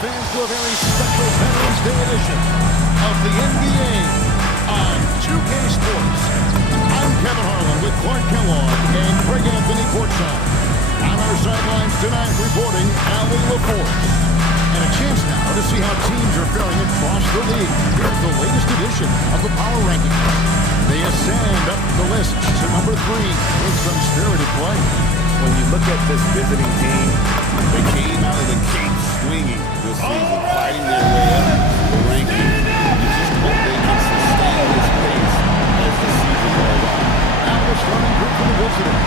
fans to a very special Veterans Day edition of the NBA on 2K Sports. I'm Kevin Harlan with Clark Kellogg and Craig Anthony Courtside. On our sidelines tonight reporting Allie LaForce. And a chance now to see how teams are faring across the league. Here's the latest edition of the Power Rankings. They ascend up the list to number 3 with some spirited play. When you look at this visiting team, they came out of the gate swinging this season, fighting their way up the rankings. You just hope they can sustain this pace as the season goes on. Now the starting group for the visitors.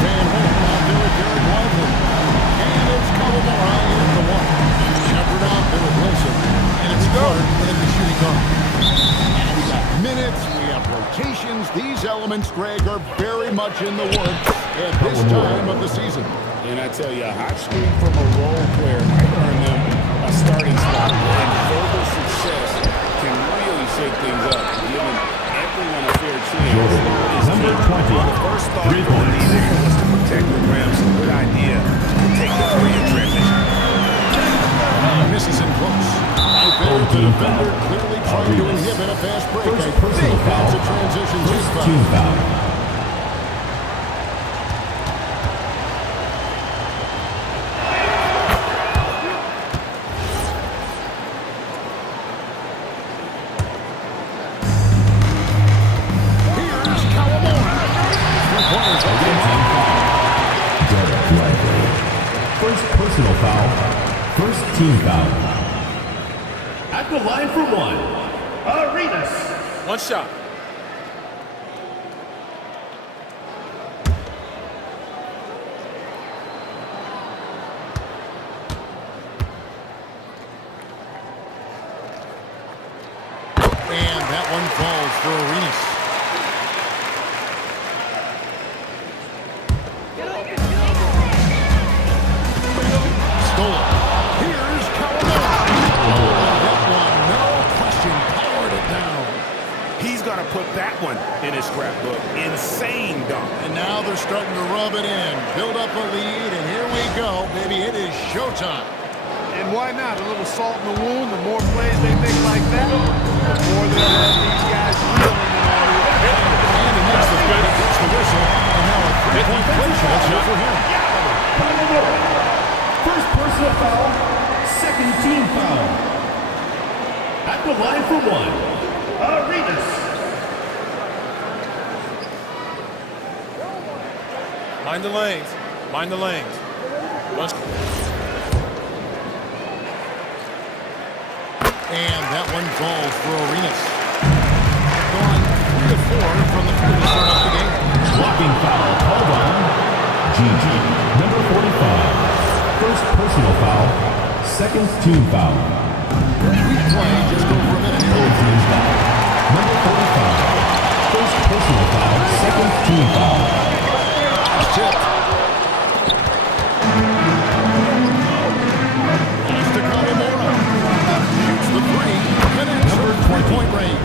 Van Horn out there with Derek Lively. And it's Kawamura in the 1. Shepard out there with Wilson. And it's Clark in the shooting guard. And we got minutes, we have rotations. These elements, Greg, are very much in the works at this time of the season. And I tell you, a hot streak from a role player might earn them a starting spot. And further success can really shake things up, giving everyone a fair chance. Number 20. The first thought going in there was to protect the rim. So good idea to take the three in transition. Misses in close. Out there, the defender clearly trying to inhibit a fast break. I think that's a transition team foul. Here's Kawamura. Derek Lively. First personal foul. First team foul. At the line for 1, Arenas. One shot. And that one falls for Arenas. Stolen. Here's Kawamura. That one, no question, powered it down. He's going to put that one in his scrapbook. Insane dunk. And now they're starting to rub it in, build up a lead, and here we go, baby. It is showtime. And why not? A little salt in the wound. The more plays they make like that, the more they'll have these guys reeling in all the And he makes the good, he gets the whistle, and now a three-point play shot here for him. First personal foul. Second team foul. At the line for 1, Arenas. Mind the lanes. Mind the lanes. And that one falls for Arenas. Gone 3 of 4 from the field to start off the game. Blocking foul called on GG. Number 45. First personal foul. Second team foul. Sweet play, just over a minute Third here. team foul. Number 45. First personal foul. Second team foul. It's tipped. Pass to Kawamura. Shoots the 3. Minutes Number of 20. three-point range.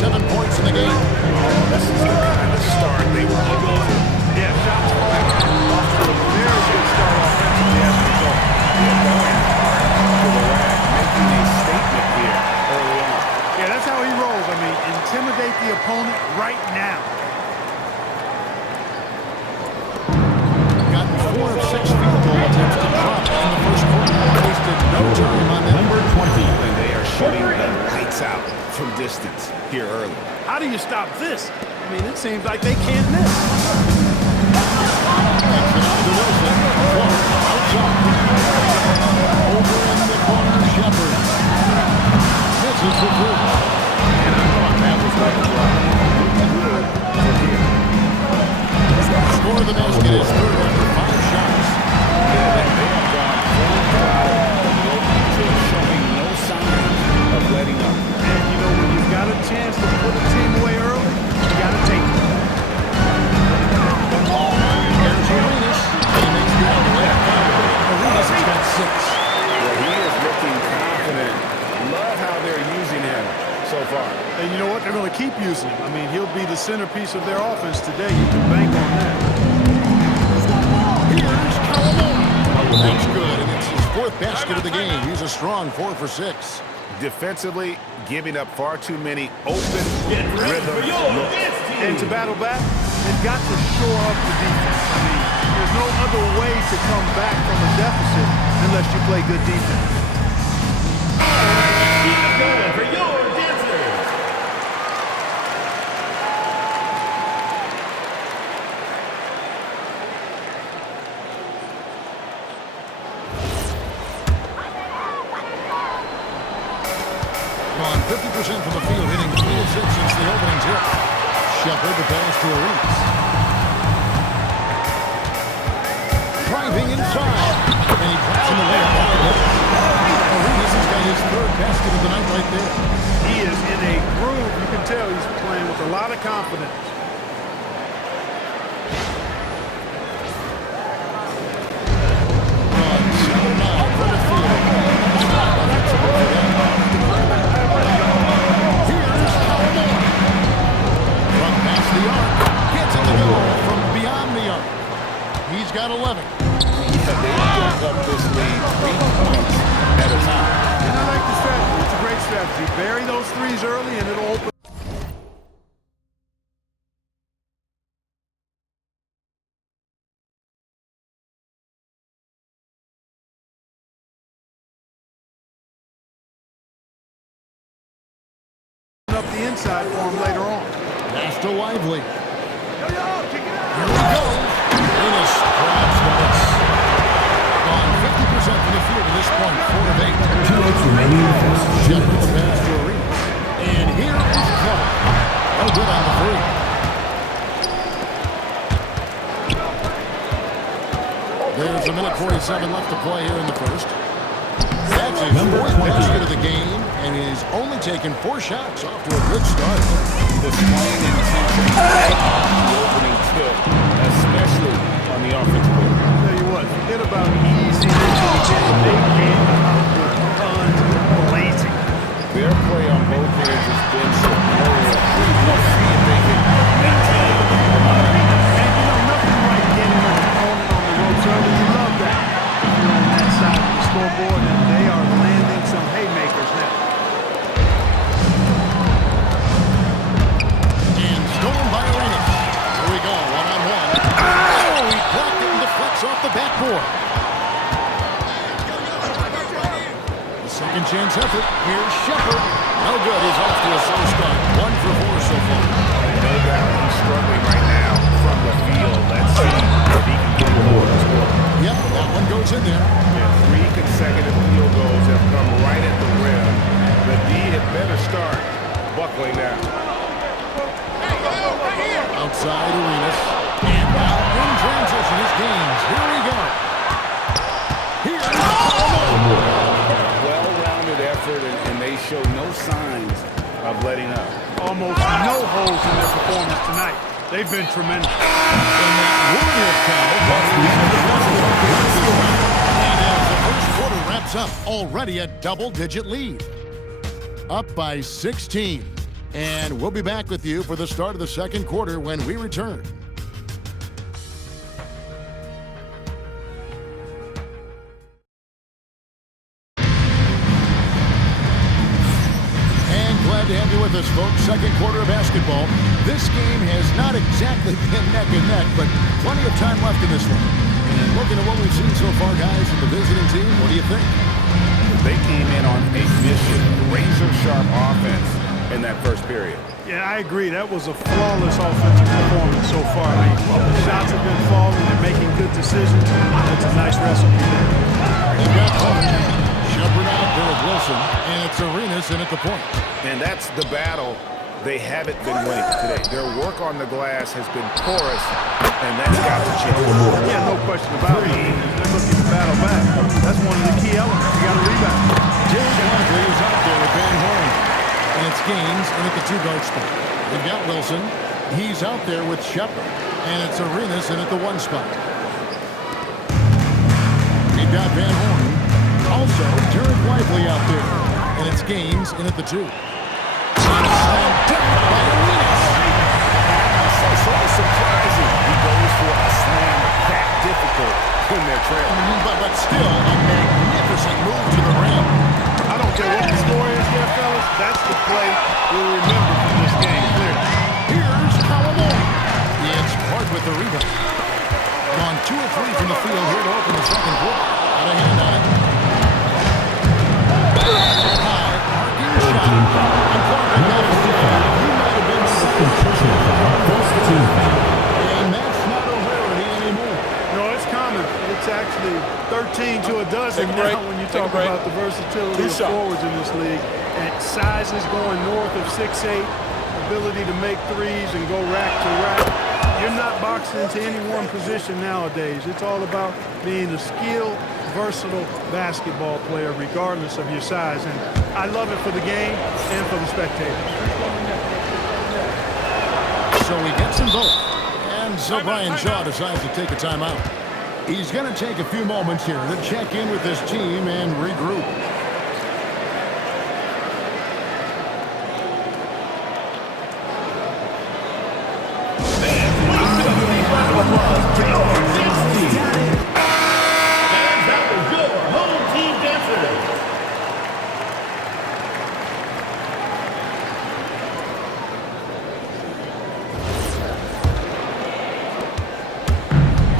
7 points in the game. This is the kind of start they were looking for. Yeah, shots falling off to a very good start offensively as a result. They're going hard to the rack, making a statement here early on. Yeah, that's how he rolls. I mean, intimidate the opponent right now. Gotten 4 of 6 field goal attempts to drop in the first quarter. Wasted no time on that. Number 20. And they are shooting the lights out from distance here early. How do you stop this? I mean, it seems like they can't miss. Over in the corner, Shepard. Misses the 3. And I thought that was right. Score of the basket is third after 5 shots. Yeah, they have gone full throttle, showing no signs of letting up. And, you know, when you've got a chance to put a team away early, you got to take it. There's Arenas. He makes the outlet. Arenas has got 6. Well, he is looking confident. Love how they're using him so far. And you know what? They're going to keep using him. I mean, he'll be the centerpiece of their offense today. You can bank on that. Here's Kawamura. That's good, and it's his fourth basket of the game. He's a strong 4 for 6. Defensively, giving up far too many open rhythm looks. And to battle back, they've got to shore up the defense. I mean, there's no other way to come back from a deficit unless you play good defense. Keep going for your dancers. On 50% from the field, hitting 3 of 6 since the opening tip. Shepard the pass to Arenas. Driving inside. And he drops in the layup. Arenas has got his third basket of the night right there. He is in a groove. You can tell he's playing with a lot of confidence. On 7-9 from the field. That's a good for them. Here's Howard. From past the arc. Gets it to go from beyond the arc. He's got 11. They built up this lead 3 points at a time. And I like the strategy. It's a great strategy. Bury those threes early and it'll open. Up the inside for him later on. Pass to Lively. Here we go. Arenas grabs the miss. On 50% from the field at this point, 4 of 8. 2 minutes remaining in the first. Shepard the pass to Arenas. And here is Clark. No good on the three. There's a minute 47 left to play here in the first. That's his fourth basket of the game, and he's only taken 4 shots off to a good start. Displaying intensity on the opening tip, especially on the offensive end. I'll tell you what, forget about easy they came out with blazing. Their play on both ends has been superior. We'll see if they can maintain the momentum. And you know, nothing like getting an opponent on the ropes early. You love that. You're on that side of the scoreboard, and they are landing some haymakers now. And stolen by Arenas. Here we go, one-on-one. Oh, he blocked it and deflects off the backboard. The second chance effort. Here's Shepard. No good. He's off to a slow start. 1 for 4 so far. No doubt he's struggling right now from the field. Let's see if he can get more. Yep, that one goes in there. Yeah, 3 consecutive field goals have come right at the rim. The D had better start buckling down. Outside Arenas. And now in transition is Gaines. Here we go. Here's Well-rounded effort, and they show no signs of letting up. Almost no holes in their performance tonight. They've been tremendous. And that Warrior and as the first quarter wraps up, already a double-digit lead. Up by 16. And we'll be back with you for the start of the second quarter when we return. And glad to have you with us, folks. Second quarter of basketball. This game has not exactly been neck and neck, but plenty of time left in this one. And looking at what we've seen so far, guys, from the visiting team, what do you think? They came in on a mission, razor-sharp offense in that first period. Yeah, I agree. That was a flawless offensive performance so far. I mean, the shots have been falling. They're making good decisions. It's a nice recipe there. They've got Clark. Shepard out there with Wilson, and it's Arenas in at the point. And that's the battle they haven't been winning today. Their work on the glass has been porous, and that's got to change. Yeah, no question about it. They're looking to battle back. That's one of the key elements. You got to rebound. James Lively is out there with Van Horn. And it's Gaines in at the 2-guard spot. They've got Wilson. He's out there with Shepard. And it's Arenas in at the 1 spot. We've got Van Horn. Also, Jared Lively out there. And it's Gaines in at the 2. So surprising. He goes for a slam that difficult when they're trailing. But still a magnificent will remember from this game clearly. Here's Kawamori. It's Clark with the rebound. Gone 2 of 3 from the field here to open the second quarter. Got a hand on it. High, arcing shot. And Clark got his foul. He might have been Second personal foul. First team foul. and that's not a rarity anymore. No, it's common. It's actually 13 to a dozen Take a break. now when you Take a talk break. about the versatility Two of shots. forwards in this league. And sizes going north of 6'8", ability to make threes and go rack to rack. You're not boxed into any one position nowadays. It's all about being a skilled, versatile basketball player regardless of your size. And I love it for the game and for the spectators. So he gets them both. And so Brian Shaw decides to take a timeout. He's going to take a few moments here to check in with his team and regroup.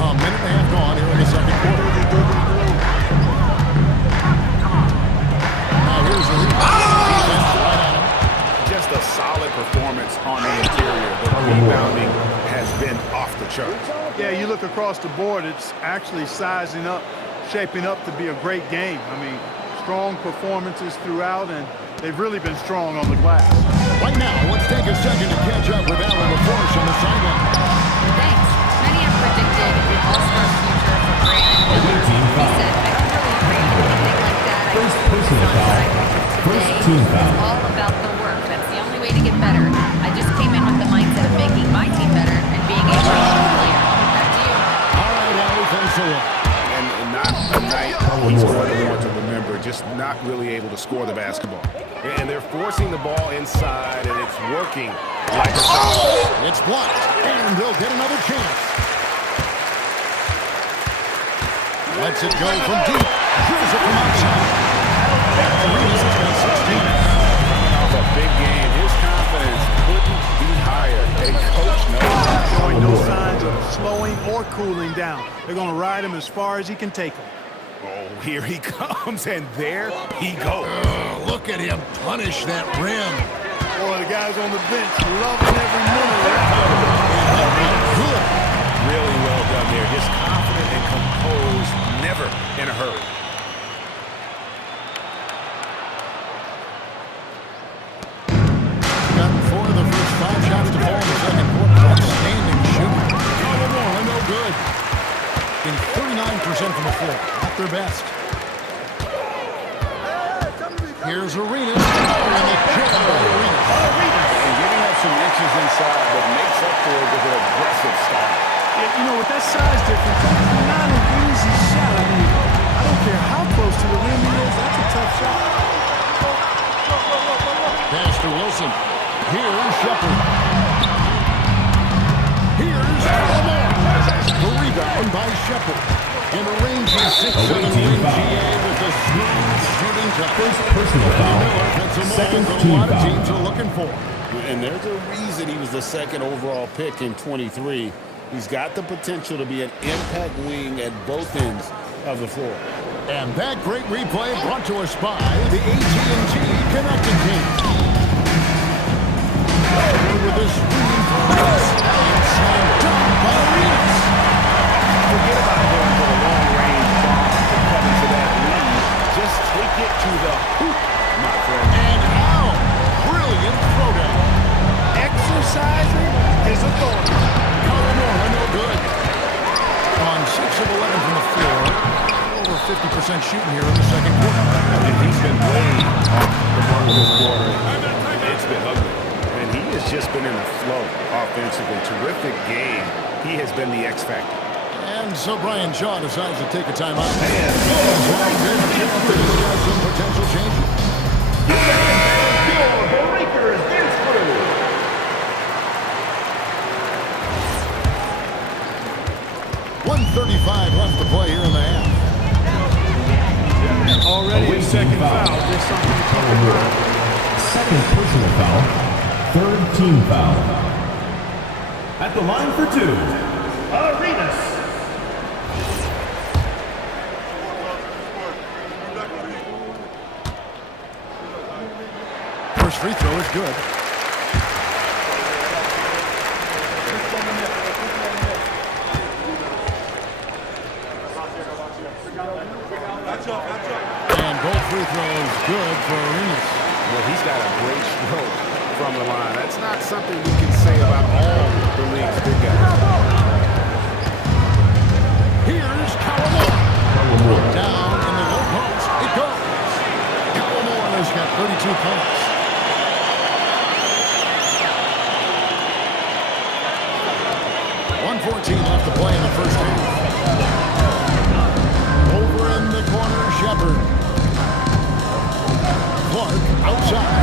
A minute and a half gone here in the second quarter. Now here's the defense right on him. Just a solid performance on the interior. The rebounding has been off the charts. Yeah, you look across the board, it's actually sizing up, shaping up to be a great game. I mean, strong performances throughout, and they've really been strong on the glass. Right now, let's take a second to catch up with Alan LaForce on the sideline. Thanks. Many have predicted an all-star future for Brandon Miller. He said, I don't really agree with anything like that. I First just focus personal on what foul. I can do First today. team foul. It's all about the work. That's the only way to get better. I just came in with the mindset of making my team better and being a great team player. Back to you. All right, Allie, thanks a lot. And not a night he's going to want to remember, just not really able to score the basketball. And they're forcing the ball inside, and it's working like a charm. It's blocked, and they'll get another chance. Lets it go from deep. Drills it from outside. Arenas has got 16. Off a big game, his confidence couldn't be higher. A coach knows. Showing no signs of slowing or cooling down. They're going to ride him as far as he can take him. Oh, here he comes, and there he goes. Look at him punish that rim. Boy, the guys on the bench loving every minute of that. Good. Really well done there. Just confident and composed, never in a hurry. Got 4 of the first 5 shots to fall in the second quarter. Outstanding shooting. Colorado, no good. In 39% from the floor. Not their best. Here's Arenas. And the kick by Arenas. And giving up some inches inside, but makes up for it with an aggressive start. Yeah, you know, with that size difference, that's not an easy shot. I mean, I don't care how close to the rim he is, that's a tough shot. Pass to Wilson. Here's Shepard. Here's Lamar. The rebound by Shepard. And a rangy 6'7" wing GA with the smooth shooting touch. First personal foul. That's a Second moment that a team lot of foul. teams are looking for. And there's a reason he was the second overall pick in 23. He's got the potential to be an impact wing at both ends of the floor. And that great replay brought to us by the AT&T Connected Team. With this screen for us. And slammed down by Arenas. Forget about going for the long-range bomb to come into that lead. Just take it to the hoop, my friend. And how brilliant throwdown. Exercising his authority. Colorado, no good. On 6 of 11 from the floor. Over 50% shooting here in the second quarter. And he's been way off the mark this quarter. It's been ugly. And he has just been in a flow offensively. Terrific game. He has been the X factor. And so Brian Shaw decides to take a timeout. And very good job to discuss some potential changes. .135 left to play here in the half. Already a second foul. Just something to keep in mind. second personal foul, third team foul. At the line for two, Arenas. First free throw is good. And both free throws good for Arenas. Well, he's got a great stroke from the line. That's not something we can say about all the league's big guys. Here's Kawamura. Down in the low post. It goes. Kawamura's got 32 points. .14 left to play in the first half. Over in the corner, Shepard. Clark outside.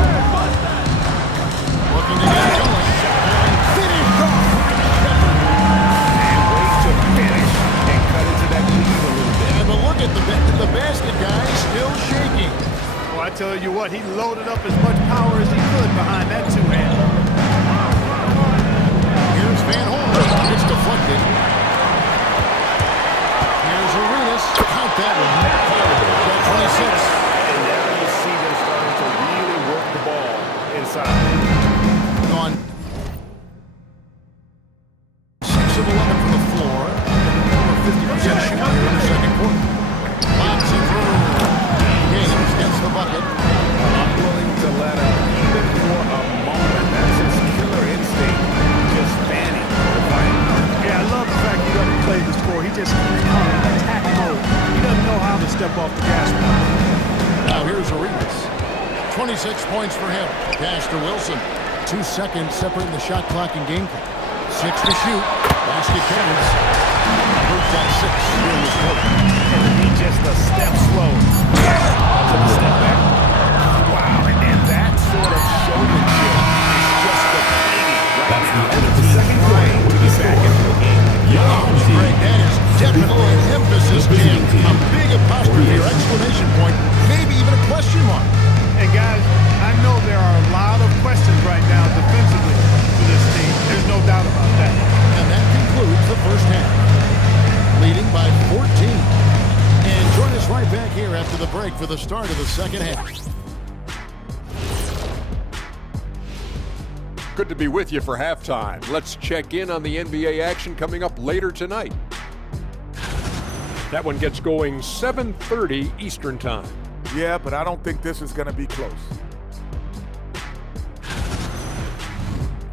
Looking to get it going. And finished off. And ways to finish and cut into that lead a little bit. And but look at the basket guy still shaking. Well, I tell you what, he loaded up as much power as he could behind that two-hander. Here's Van Horn. It's deflected. Here's Arenas. Count that one. Got 26. And now you see them starting to really work the ball inside. On 6 of 11 from the floor. Over 50% shooting in the second quarter. Lobs it through. James gets the bucket. Unwilling to let up even for a moment. That's his killer instinct. Just fanning the fight. Yeah, I love the fact he doesn't play the score. He just comes in attack mode. He doesn't know how to step off the gas pedal. Now here's Arenas. 26 points for him. Pass to Wilson. 2 seconds separating the shot clock and game clock. 6 to shoot. Basket counts. Bruce got 6 during this quarter. And to be just a step slow. To the step back. Wow, and that sort of showmanship is just deflating right That's now. the end of the second Trying to be back in the game. Greg, that is definitely an emphasis, Jim. A big apostrophe or exclamation point, maybe even a question mark. And guys, I know there are a lot of questions right now defensively for this team. There's no doubt about that. And that concludes the first half. Leading by 14. And join us right back here after the break for the start of the second half. Good to be with you for halftime. Let's check in on the NBA action coming up later tonight. That one gets going 7:30 Eastern Time. Yeah, but I don't think this is going to be close.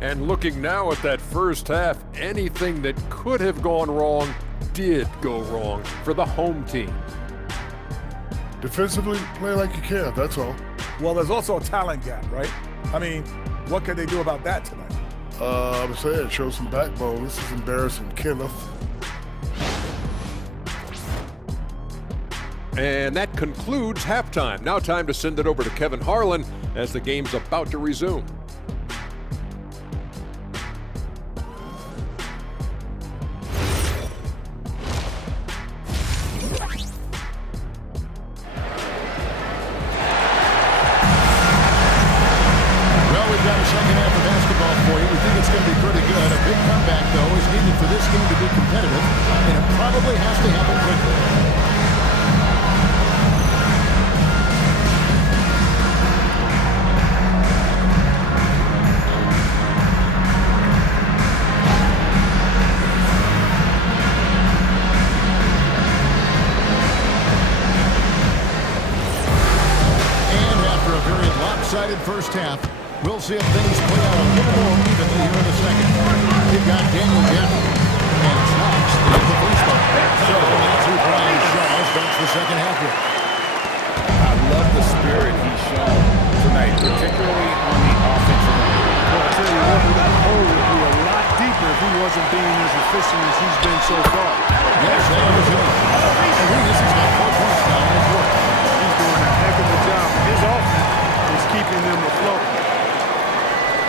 And looking now at that first half, anything that could have gone wrong did go wrong for the home team. Defensively, play like you care, that's all. Well, there's also a talent gap, right? I mean, what can they do about that tonight? I would say it shows some backbone. This is embarrassing, Kenneth. And that concludes halftime. Now time to send it over to Kevin Harlan as the game's about to resume. First half. We'll see if things play out a little more evenly here in the second. You've got Daniel Gafford and it's Knox to hit the first one. So that's who Brian Shaw starts the second half with. I love the spirit he's shown tonight, particularly on the offensive end. Well, I tell you what, that hole would be a lot deeper if he wasn't being as efficient as he's been so far. Yes, that was him. Arenas has got 4 points now in the quarter. He's doing a heck of a job. His offense is keeping them afloat.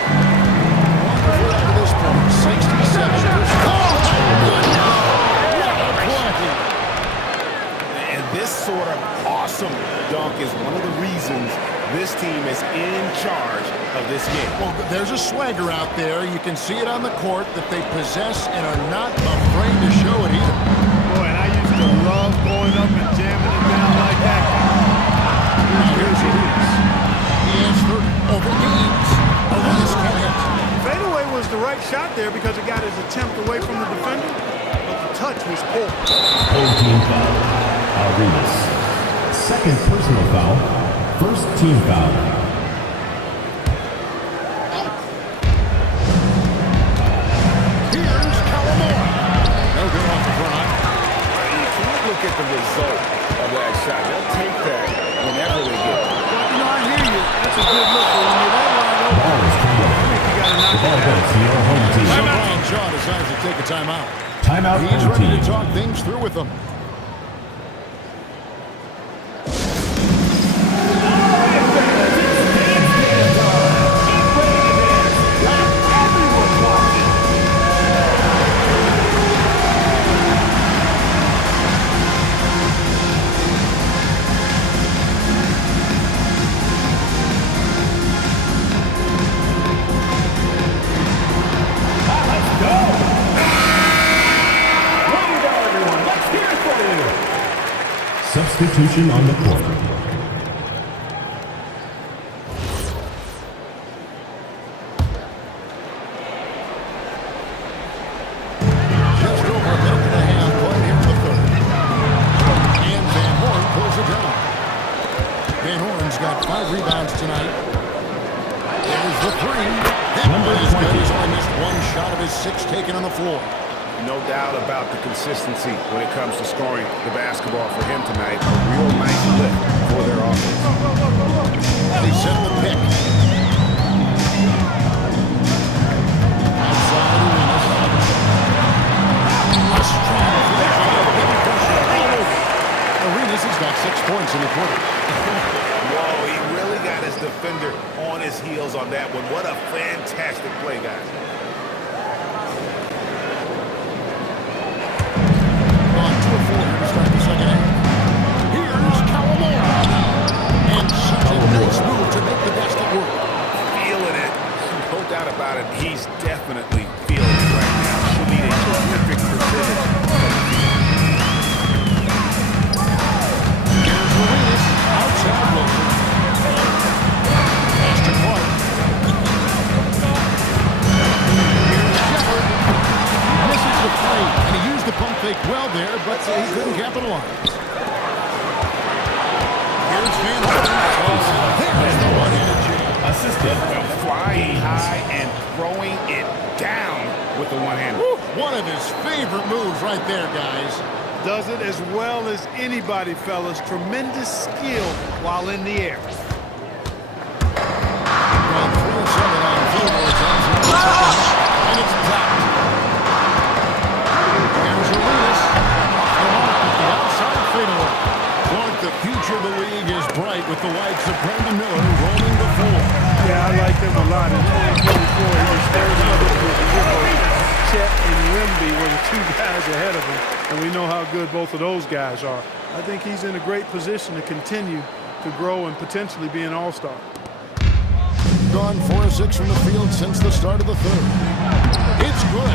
Wonderful up to this point. 67%. And this sort of awesome dunk is one of the reasons this team is in charge of this game. Well, there's a swagger out there. You can see it on the court that they possess and are not afraid to show it either. Boy, and I used to love going up and jamming it down like that. Here's Arenas. He has 30 over games. Arenas can't hit. Fadeaway was the right shot there because it got his attempt away from the defender, but the touch was poor. Whole team foul. Arenas. Second personal foul. First team foul. Here's Calamore. No good off the front. You can't look at the result of that shot. They'll take that whenever they get it. Well, you know, I hear you. That's a good look, but when you're that wide open, Ball is cleaned up. you got to knock The ball it down. goes to your home team. So Brian Shaw decides to take a timeout. Timeout He's home ready team. to talk things through with them. Substitution on the court. Just over a minute and a half played here in the third. And Van Horn pulls it down. Van Horn's got 5 rebounds tonight. There's the three. That Number one is good. 20. He's only missed 1 shot of his 6 taken on the floor. No doubt about the consistency when it comes to scoring the basketball for him tonight. A real nice lift for their offense. They set the pick. Outside Arenas. A strong finish. Heavy pressure all over. Arenas has got 6 points in the quarter. Whoa, he really got his defender on his heels on that one. What a fantastic play, guys. On 2-4 to start the second half. Here's Calamore. And such a nice move to make the basket work. Feeling it. No doubt about it. He's definitely feeling it right now. Should need a terrific percentage. Here's Arenas. Outside Wilson. Pass to Clark. Here's Shepard. He misses the play, and he used the pump fake well there, but he couldn't capitalize. Here's Van Horn. There's the one-handed jam. Assisted. Flying high and throwing it down with the one-hander. Woo, one of his favorite moves right there, guys. Does it as well as anybody, fellas. Tremendous skill while in the air. Gone 3 of 7 on field goal attempts in the second half, and it's blocked. There's Arenas. Off the mark with the outside fadeaway. Clark, the future of the league is bright with the likes of Brandon Miller roaming the floor. Yeah, I like him a lot. In 2024, he was third in the league. Chet and Wemby were the 2 guys ahead of him, and we know how good both of those guys are. I think he's in a great position to continue to grow and potentially be an all-star. Gone 4 of 6 from the field since the start of the third. It's good.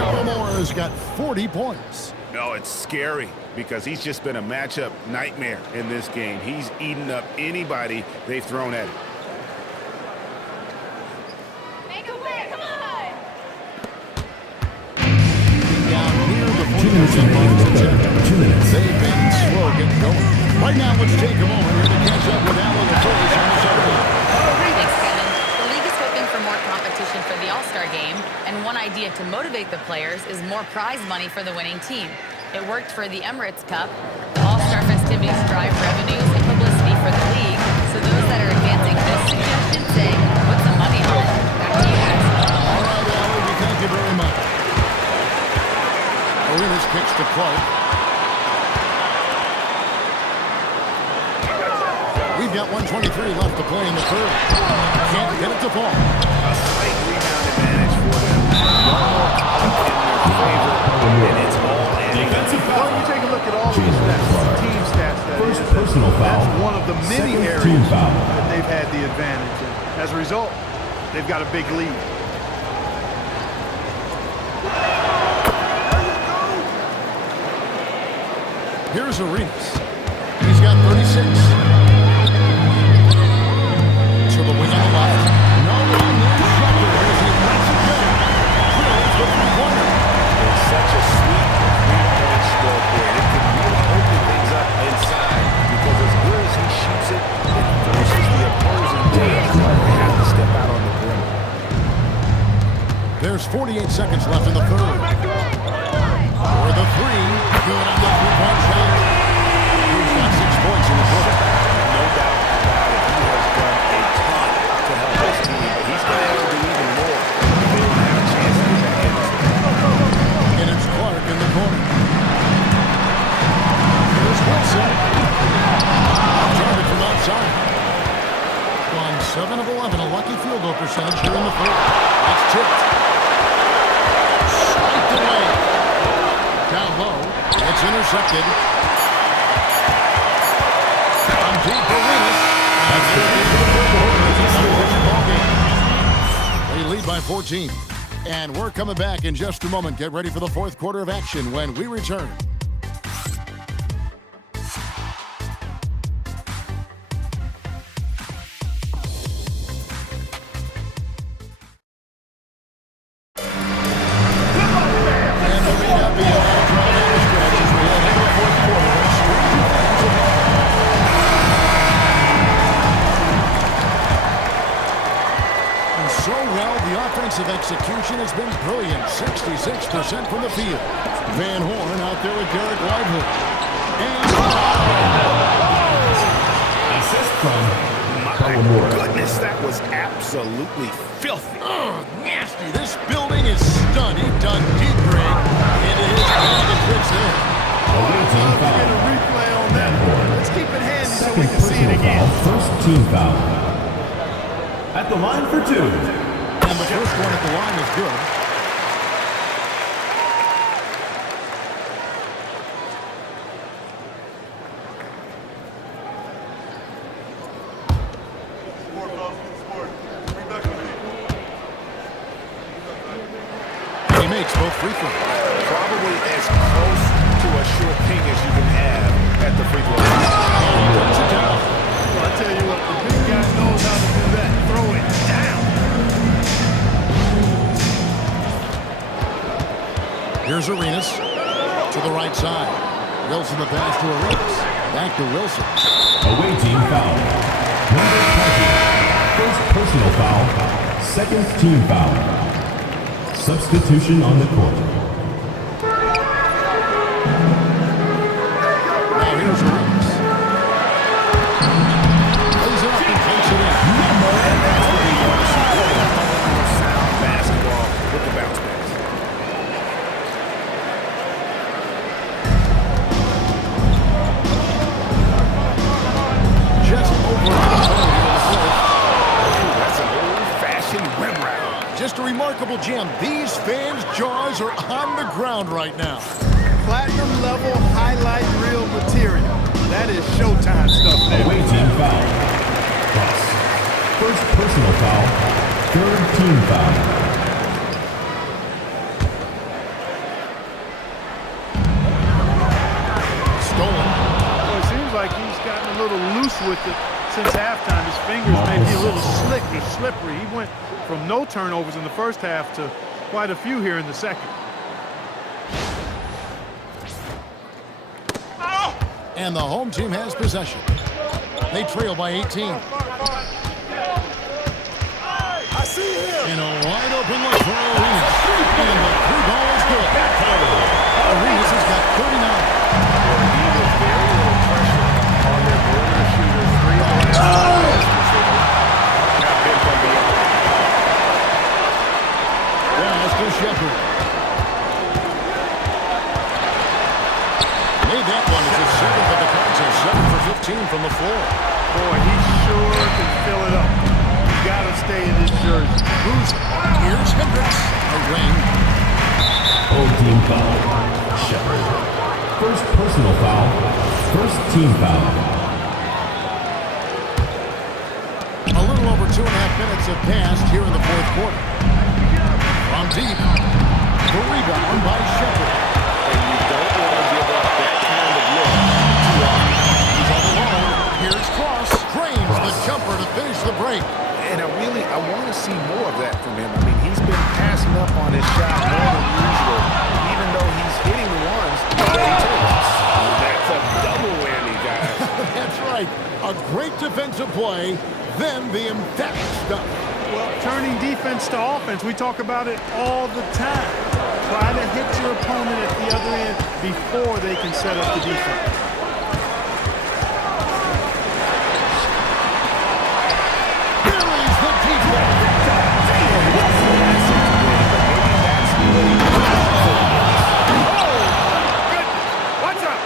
Calamore has got 40 points. No, it's scary because he's just been a matchup nightmare in this game. He's eaten up anybody they've thrown at him. Make a play, come on! Down near the 2 minutes remaining in the third. 2 minutes. They've been slow getting going. Right now, let's take a moment here to catch up with Alan LaForge on the sideline. Thanks, Kevin. The league is hoping for more competition for the All-Star game, and one idea to motivate the players is more prize money for the winning team. It worked for the Emirates Cup. The All-Star festivities drive revenues and publicity for the league, so those that are advancing this suggestion say, put some money on it. Back to you guys. All right, Alan, we thank you very much. Arenas kicks to Clark. We've got 1:23 left to play in the third. Can't get it to fall. A slight rebound advantage for them. In their favor, and it's all in. Defensive Well, you take a look at all of the stats, team stats, that First is. personal foul. That's one of the many Second areas team foul. that they've had the advantage in. As a result, they've got a big lead. Here's Arenas. He's got 36. To the wing on the left. No one near Shepherd as he lets it go. Drills the three-pointer. It's such a sweet three-point stroke there. It can really open things up inside because as good as he shoots it, it forces the opposing team to have to step out on the perimeter. There's 48 seconds left in the third. For the three, good on the three-point shot. He's got 6 points in the quarter. No doubt about it. He has done a ton to help his team, but he's going to have to do even more if they don't have a chance to get back in this game. And it's Clark in the corner. Here's Wilson. Target from outside. On 7 of 11, a lucky field goal percentage here in the fourth. That's tipped. Swiped away. Down low. It's intercepted. On deep Arenas. And they lead by 14. And we're coming back in just a moment. Get ready for the fourth quarter of action when we return. Execution has been brilliant. 66% from the field. Van Horn out there with Derek Whitehead. And assist from my goodness, that was absolutely filthy. Oh, nasty. This building is stunned. Done deep break into his bag of tricks there. Get a replay on that. Let's keep it handy so we can see it again. First team foul. At the line for 2. And the first one at the line is good. He makes both free throws. Probably as close to a sure king as you can have at the free throw line. Brings it down. Well, I tell you what, the big guy knows how to do that. Throw it down. Here's Arenas to the right side. Wilson the pass to Arenas. Back to Wilson. Away team foul. Number 20. First personal foul. Second team foul. Substitution on the court. Now here's Arenas. Plays it up and takes it in. And that's what we want to see. Sound basketball with the bounce pass. Just over the That's an old-fashioned rim round. Just a remarkable jam. These fans' jaws are on the ground right now. Platinum level highlight reel material. That is Showtime stuff there. Away team foul. Plus. First personal foul. Third team foul. Stolen. Well, it seems like he's gotten a little loose with it since halftime. His fingers may be a little slick or slippery. He went from no turnovers in the first half to quite a few here in the second. And the home team has possession. They trail by 18. I see him. And a wide open look for Arenas. And the three ball is good. Arenas has got 39. Pass to Shepherd. Made that one. It's his seventh of the contest. 7 for 15 from the floor. Boy, he sure can fill it up. You got to stay in this jersey. Here's Hendricks. A ring. Old team foul. Shepherd. First personal foul. First team foul. A little over 2.5 minutes have passed here in the fourth quarter. From deep, the rebound by Shepherd. And you don't want to give up that kind of look too often. He's on the line. Here's Cross. Drains the jumper to finish the break. And I want to see more of that from him. I mean, he's been passing up on his shot more than usual, even though he's hitting the ones that he takes. That's a double whammy, guys. That's right. A great defensive play, then the emphatic stuff. Well, turning defense to offense, we talk about it all the time. Try to hit your opponent at the other end before they can set up the defense. Buries the deep ball. Watch out!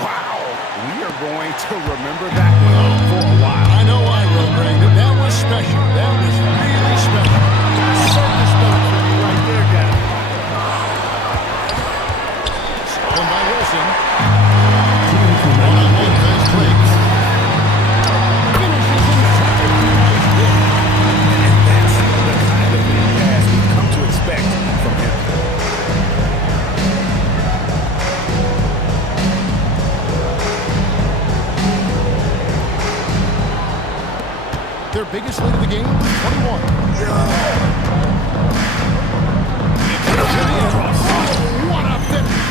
Wow, we are going to remember that one for a while. I know I will, Greg. That was special. That was really special. Circus dunk for you right there, guys. Stolen by Wilson. One-on-one fast breaks. Finishes inside. Nice hit. And that's the kind of pass we've come to expect from him. Their biggest lead of the game, 21. What a finish.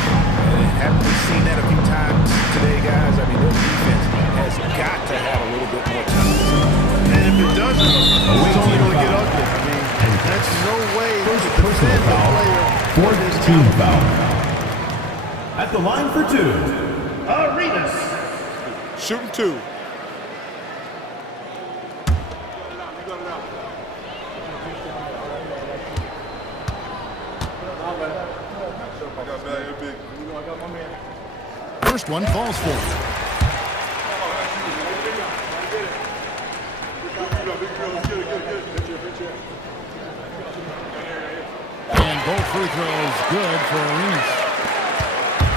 And haven't we seen that a few times today, guys? I mean, their defense has got to have a little bit more time. And if it doesn't, it's only going to get ugly. I mean, that's no way to defend the player. Fourth team foul. At the line for two, Arenas. Shooting two. First one falls for him. And both free throws good for Arenas.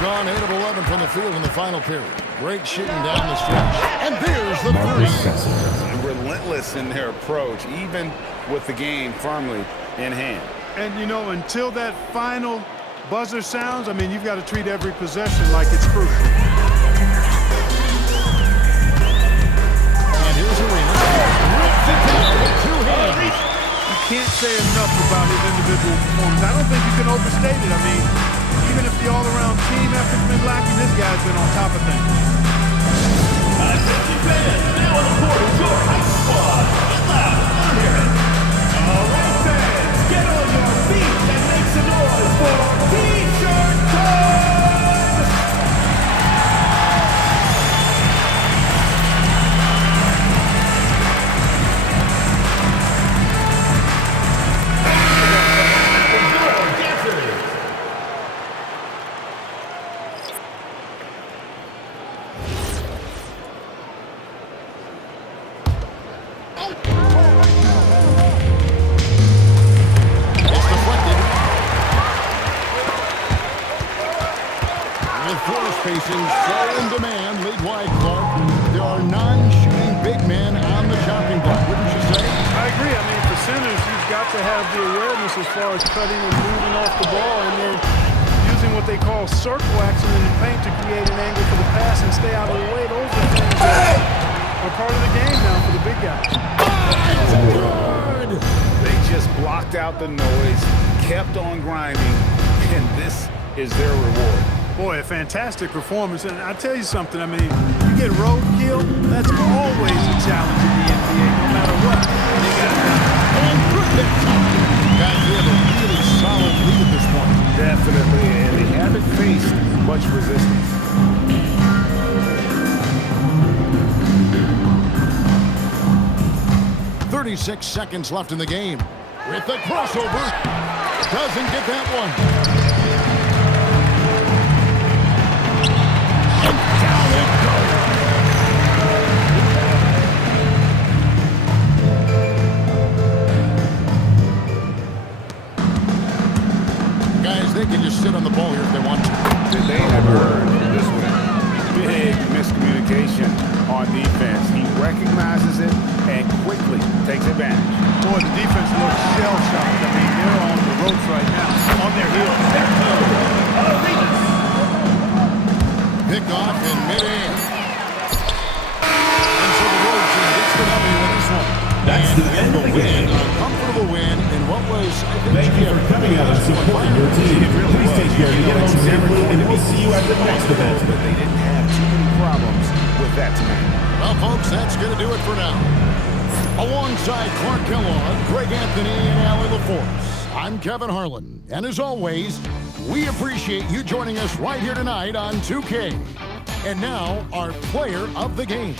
Gone 8 of 11 from the field in the final period. Great shooting down the stretch. And there's the three. Relentless in their approach, even with the game firmly in hand. And, you know, until that final buzzer sounds, I mean, you've got to treat every possession like it's crucial. And here's Arenas. Rips it down with two hands. You can't say enough about his individual performance. I don't think you can overstate it. I mean, even if the all-around team effort's been lacking, this guy's been on top of things. Attention fans, now on the court is your high squad. Get loud, I'm hearing. All right, fans, get on your feet and make some noise for T-shirt time! It's deflected. With floor spacing so in demand, league wide, Clark, there are non-shooting big men on the chopping block, wouldn't you say? I agree. I mean, for centers, you've got to have the awareness as far as cutting and moving off the ball and then using what they call circle action in the paint to create an angle for the pass and stay out of the way. Those are things that are part of the game now for the big guys. Good. They just blocked out the noise, kept on grinding, and this is their reward. Boy, a fantastic performance. And I tell you something, I mean, you get roadkill, that's always a challenge in the NBA, no matter what. They got it done. And good hit. Guys, we have a really solid lead at this point. Definitely, and they haven't faced much resistance. 36 seconds left in the game. With the crossover. Doesn't get that one. And down it goes. Guys, they can just sit on the ball here if they want to. Did they have earned this one? Big miscommunication on defense. He recognizes it and quickly takes advantage. Boy, the defense looks shell-shocked. I mean, they're on the ropes right now, on their heels. Pick off in mid-air. And so the road team gets the W in this one. That's the end of the game. A comfortable win in what was, I think, Thank you for coming out and supporting your team. Please take care of your own safely, and we'll see you at the next event. But they didn't have too many problems with that tonight. Well, folks, that's going to do it for now. Alongside Clark Kellogg, Greg Anthony, and Allie LaForce, I'm Kevin Harlan. And as always, we appreciate you joining us right here tonight on 2K. And now, our player of the game.